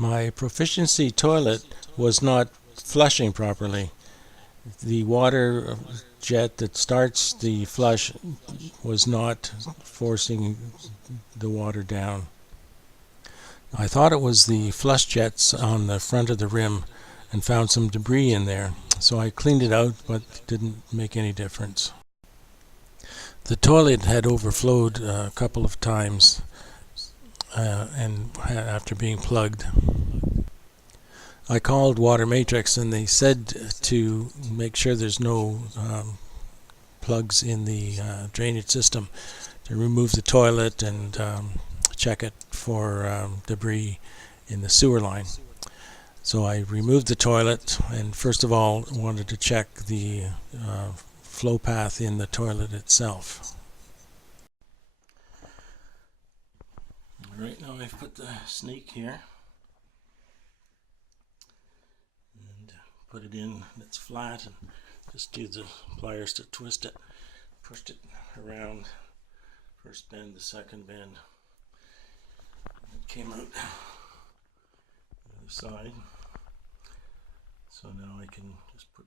My Proficiency toilet was not flushing properly. The water jet that starts the flush was not forcing the water down. I thought it was the flush jets on the front of the rim and found some debris in there. So I cleaned it out, but it didn't make any difference. The toilet had overflowed a couple of times and after being plugged. I called Water Matrix and they said to make sure there's no plugs in the drainage system, to remove the toilet and check it for debris in the sewer line. So I removed the toilet and first of all wanted to check the flow path in the toilet itself. Right now I've put the snake here and put it in. It's flat and just use the pliers to twist it. Pushed it around, first bend, the second bend. It came out the other side. So now I can just put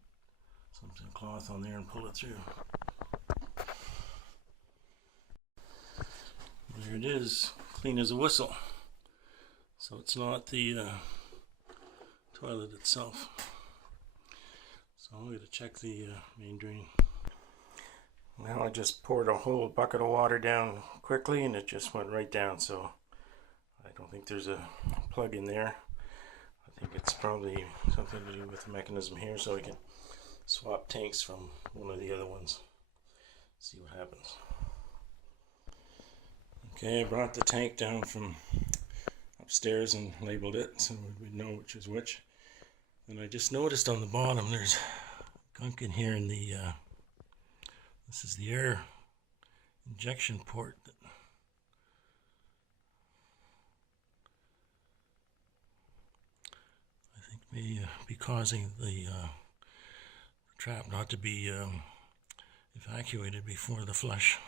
some cloth on there and pull it through. There it is, clean as a whistle. So it's not the toilet itself. So I'm going to check the main drain. Now I just poured a whole bucket of water down quickly and it just went right down, so I don't think there's a plug in there. I think it's probably something to do with the mechanism here, so we can swap tanks from one of the other ones. See what happens. Okay, I brought the tank down from upstairs and labeled it so we'd know which is which. And I just noticed on the bottom there's gunk in here in the this is the air injection port that I think may be causing the trap not to be evacuated before the flush.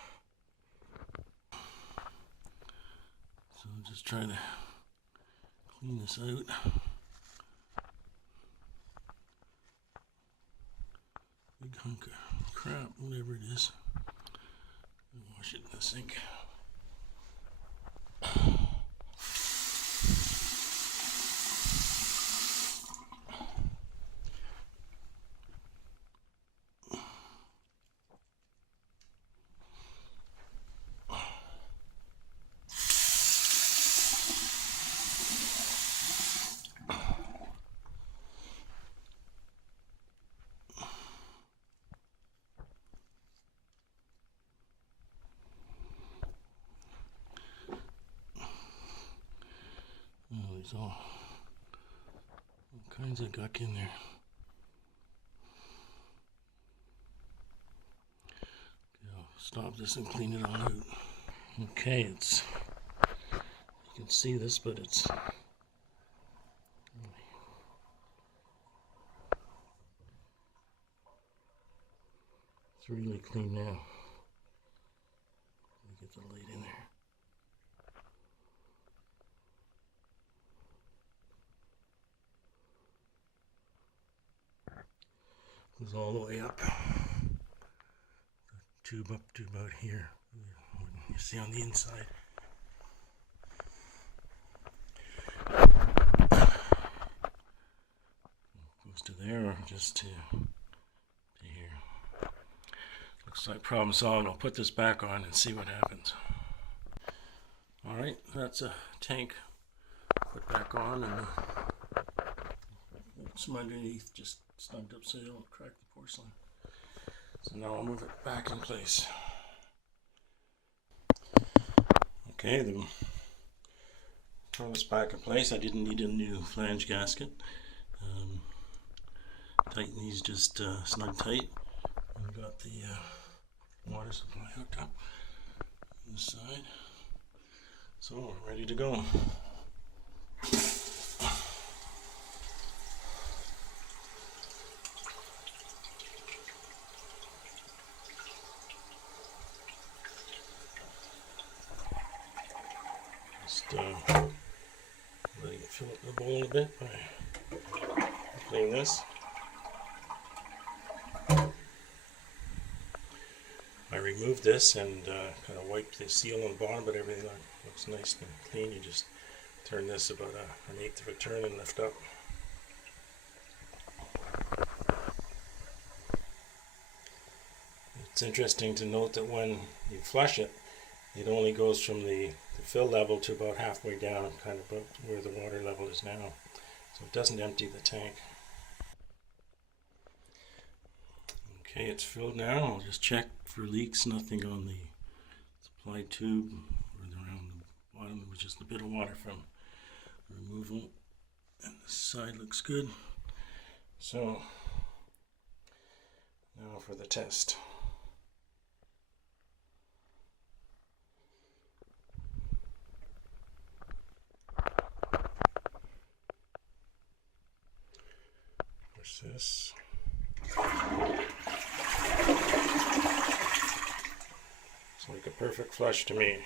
So I'm just trying to clean this out. Big hunk of crap, whatever it is. Wash it in the sink. Oh, there's all kinds of gunk in there. Okay, I'll stop this and clean it all out. Okay, you can see this, but it's really clean now. Let me get the light in there. Goes all the way up. The tube up to about here. You see on the inside. Goes to there or just to here. Looks like problem solved. I'll put this back on and see what happens. Alright, that's a tank put back on, and some underneath just snugged up so you don't crack the porcelain. So now I'll move it back in place. Okay, throw this back in place. I didn't need a new flange gasket. Tighten these just snug tight. I've got the water supply hooked up on this side. So we're ready to go. Just letting it fill up the bowl a bit by opening this. I removed this and kind of wiped the seal on the bottom, but everything looks nice and clean. You just turn this about an eighth of a turn and lift up. It's interesting to note that when you flush it, it only goes from the fill level to about halfway down, kind of about where the water level is now. So it doesn't empty the tank. Okay, it's filled now. I'll just check for leaks. Nothing on the supply tube or around the bottom. There was just a bit of water from removal. And this side looks good. So now for the test. Push this. It's like a perfect flush to me.